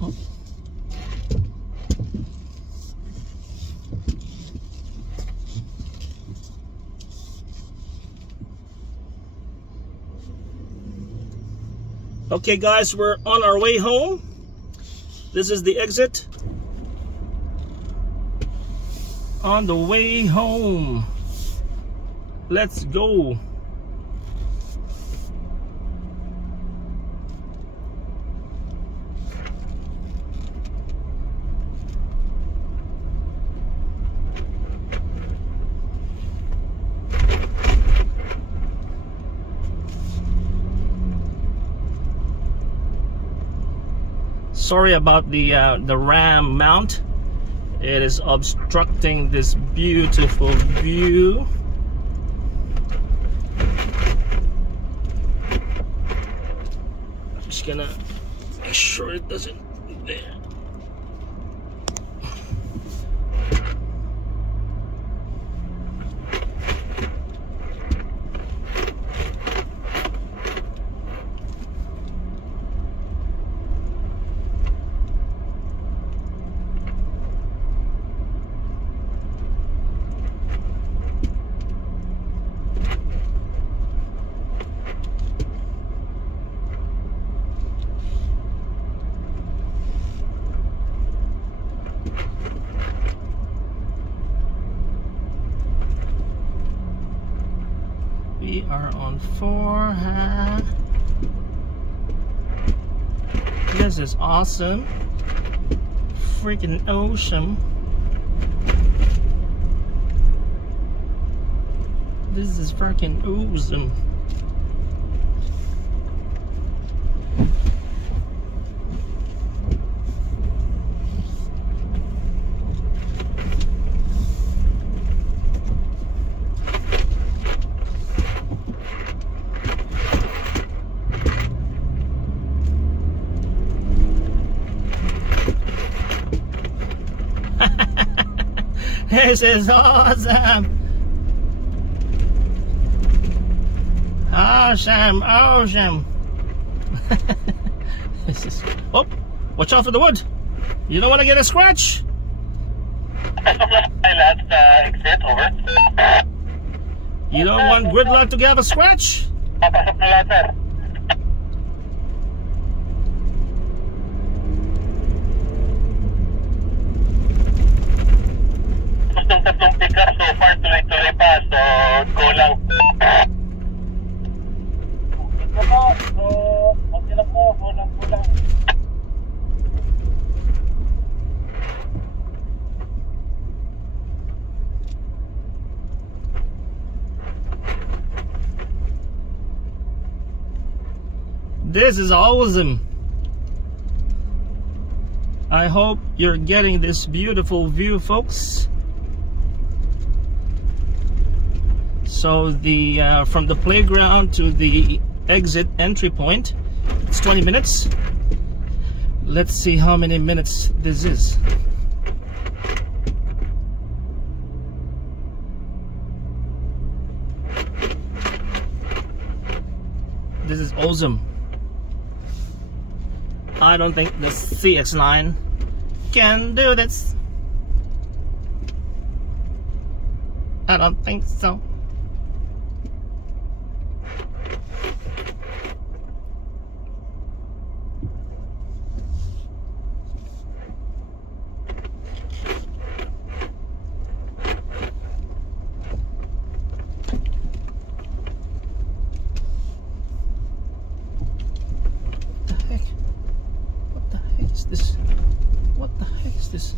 Oh. Okay guys, we're on our way home. This is the exit. On the way home. Let's go. Sorry about the ram mount. It is obstructing this beautiful view. I'm just gonna make sure it doesn't there. We are on 4. This is awesome. Freaking awesome. This is freaking awesome. This is awesome. Awesome, awesome. This is, oh, watch out for the wood. You don't want to get a scratch. Exit, over. You don't want Gridlock to get a scratch. Tatlong pickup, so far tuloy-tuloy pa, so go lang. Okay lang po, go lang. This is awesome. I hope you're getting this beautiful view, folks. So the from the playground to the exit entry point, it's 20 minutes. Let's see how many minutes this is. This is awesome. I don't think the CX-9 can do this. I don't think so. What the heck is this? What the heck is this?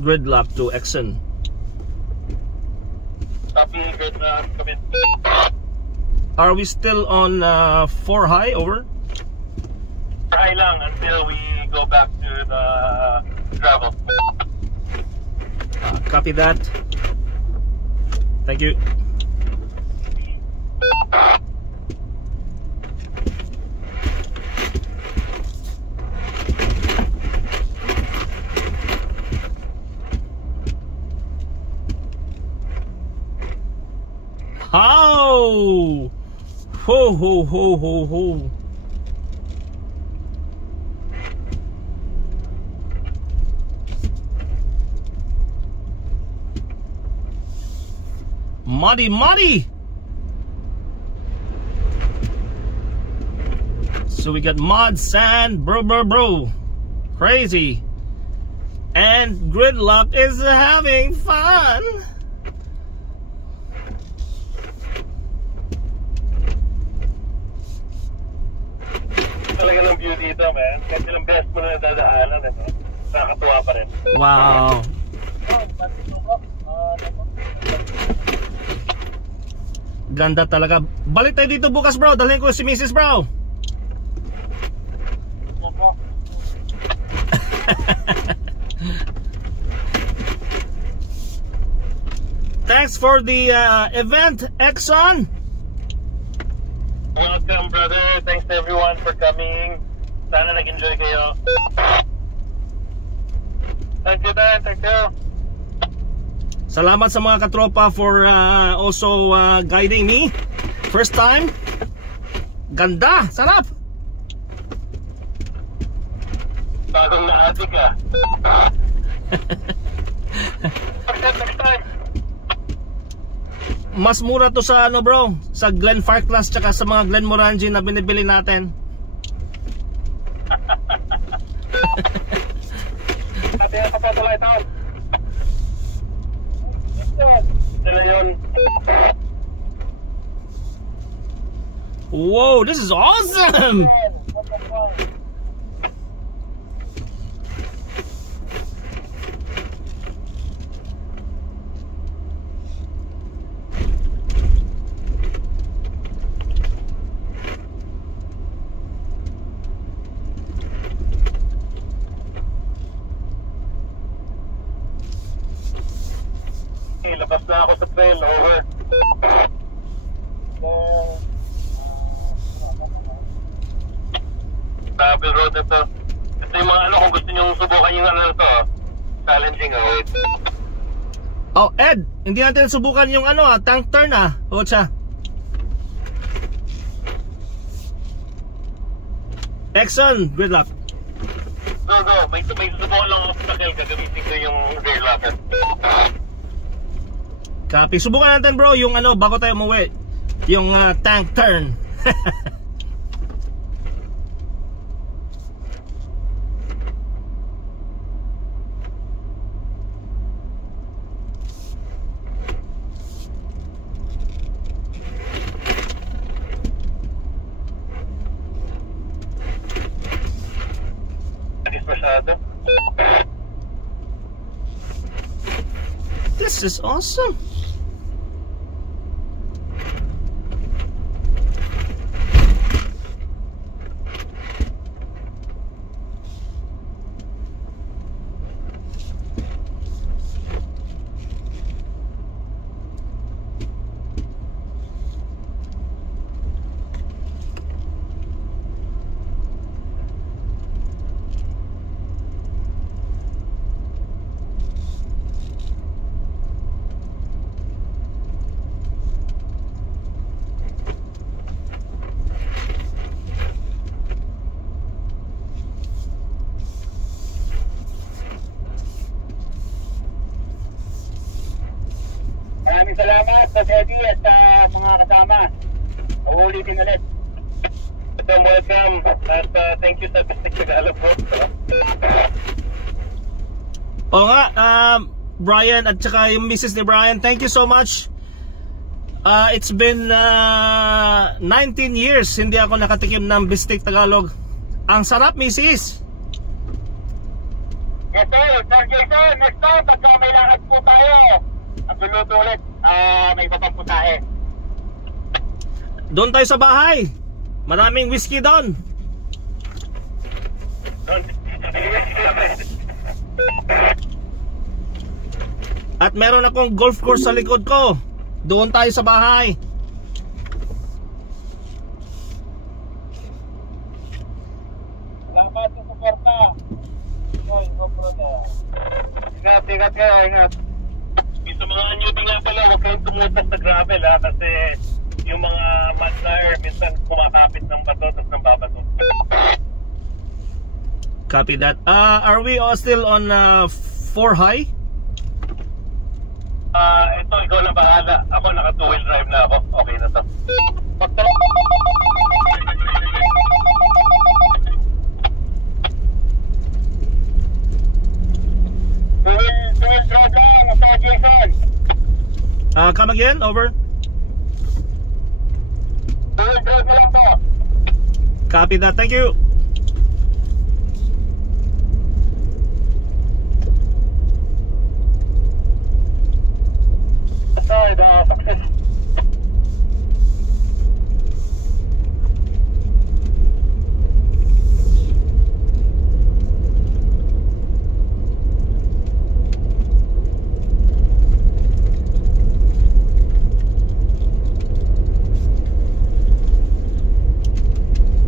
Gridlock to Exxon. Copy, Gridlock, come in. Are we still on 4 high, over? High lang until we go back to the gravel. Copy that. Thank you. Ho ho ho ho ho. Muddy, muddy. So we got mud, sand, bro. Crazy. And Gridlock is having fun. Talaga ng view dito, man. Kahit ilang best mo na dadaanan, ito. Nakakatuwa pa rin. Wow. Ganda talaga. Balik tayo dito bukas, bro. Dalhin ko si Mrs. bro. Thanks for the event, Exxon. Welcome, brother. Thanks to everyone for coming. Sana nag-enjoy kayo. Thank you, man. Thank you. Salamat sa mga katropa for also guiding me. First time. Ganda. Sarap. Bagong naati ka. Next time. Mas mura to sa ano bro, sa Glen Farclas tsaka sa mga Glen Morangi na binibili natin. Kaya ka pa tuloy ito. Dala yun. Whoa, this is awesome. Labas na ako sa trail, over. Travel road na to. Ito yung mga ano, kung gusto nyo subukan yung ano to, challenging road. Oh, Ed, hindi natin subukan yung ano tank turn Ocha. Exxon, good luck. Go. May subukan lang ako sa trail, gagamitin ko yung rear locker. Copy. Subukan natin bro yung ano bago tayo umuwi. Yung tank turn. This is awesome. Maraming salamat sa Eddie at mga kasama. Uulitin ulit. Welcome at thank you sa Bistik Tagalog po. Oo nga, Brian at saka yung Mrs. ni Brian, thank you so much. It's been 19 years hindi ako nakatikim ng Bistik Tagalog. Ang sarap, Mrs. Yes sir, Sir Jason, next time pagka may lakad po tayo, at luluto ulit, may iba pang putahe. Doon tayo sa bahay. Maraming whiskey doon. At meron akong golf course sa likod ko. Doon tayo sa bahay. Salamat sa suporta. Ingat kayo, ingat. Sa mga newbie nga pala, huwag kayong tumutas sa gravel kasi yung mga mud flyer minsan kumakapit ng bato tapos nang babato. Copy that. Are we all still on 4 high? Ito, ikaw na bahala. Ako naka 2-wheel drive na ako. Okay na to. Two-wheel drive lang sa Jason. Come again, over. Two-wheel drive na lang po. Copy that, thank you. Success.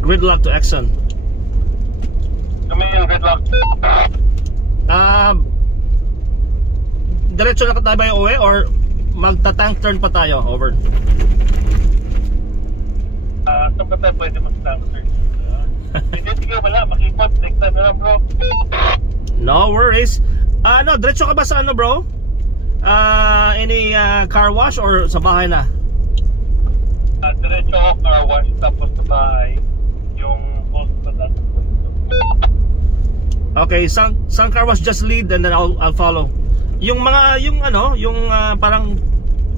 Gridlock to Exxon. Kami yung gridlock. Diretso na tayo ba yung uwi or magta-tank turn pa tayo? Over. Saan pa tayo pwede mag-tank turn? Hindi, sige, wala. Makipot. Next time na lang, bro. No worries. No, diretso ka ba sa ano, bro? Any car wash or sa bahay na? Diretso ako car wash tapos sa bahay yung post pa dati. Okay, some car wash just lead and then I'll follow. Yung mga parang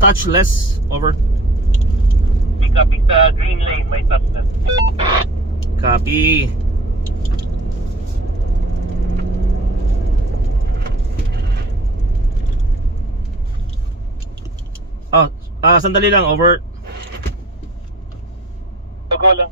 touchless, over. Pick sa green lane, may touchless. Copy. Oh, sandali lang, over. Go lang.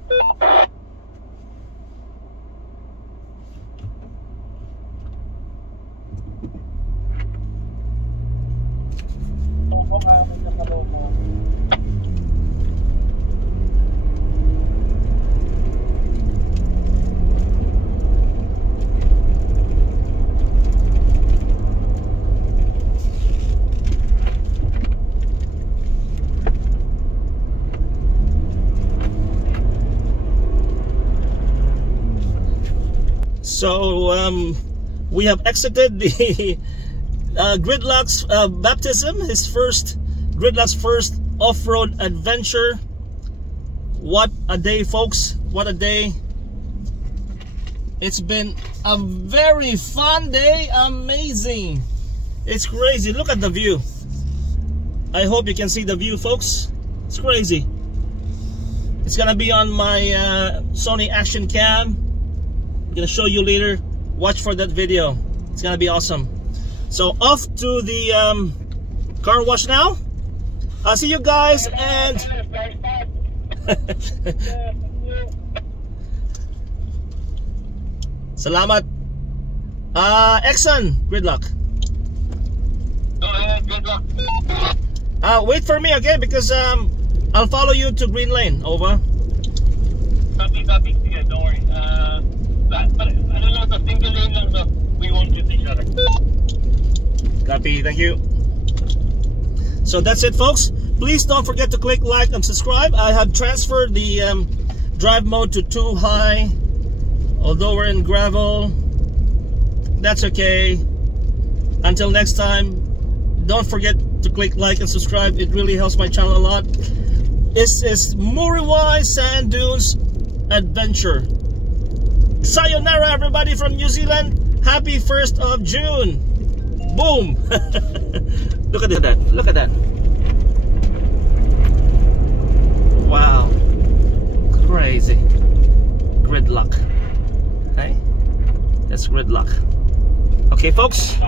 So we have exited the Gridlock's baptism, his Gridlock's first off-road adventure. What a day, folks, what a day. It's been a very fun day. Amazing, it's crazy. Look at the view. I hope you can see the view, folks. It's crazy. It's gonna be on my Sony Action Cam. I'm gonna show you later. Watch for that video. It's gonna be awesome. So off to the car wash now. I'll see you guys and salamat. Exxon, Gridlock. Go ahead, Gridlock. Wait for me, okay? Because I'll follow you to green lane. Over. Copy. Yeah, don't worry. But I don't know, the single lane lang, so we won't miss each other. Copy, thank you. So that's it, folks. Please don't forget to click like and subscribe. I have transferred the drive mode to 2 high. Although we're in gravel, that's okay. Until next time, don't forget to click like and subscribe. It really helps my channel a lot. This is Muriwai Sand Dunes Adventure. Sayonara, everybody from New Zealand. Happy 1st of June. Boom. Look at that. Look at that. Wow. Crazy. Gridlock. Hey? That's Gridlock. Okay, folks.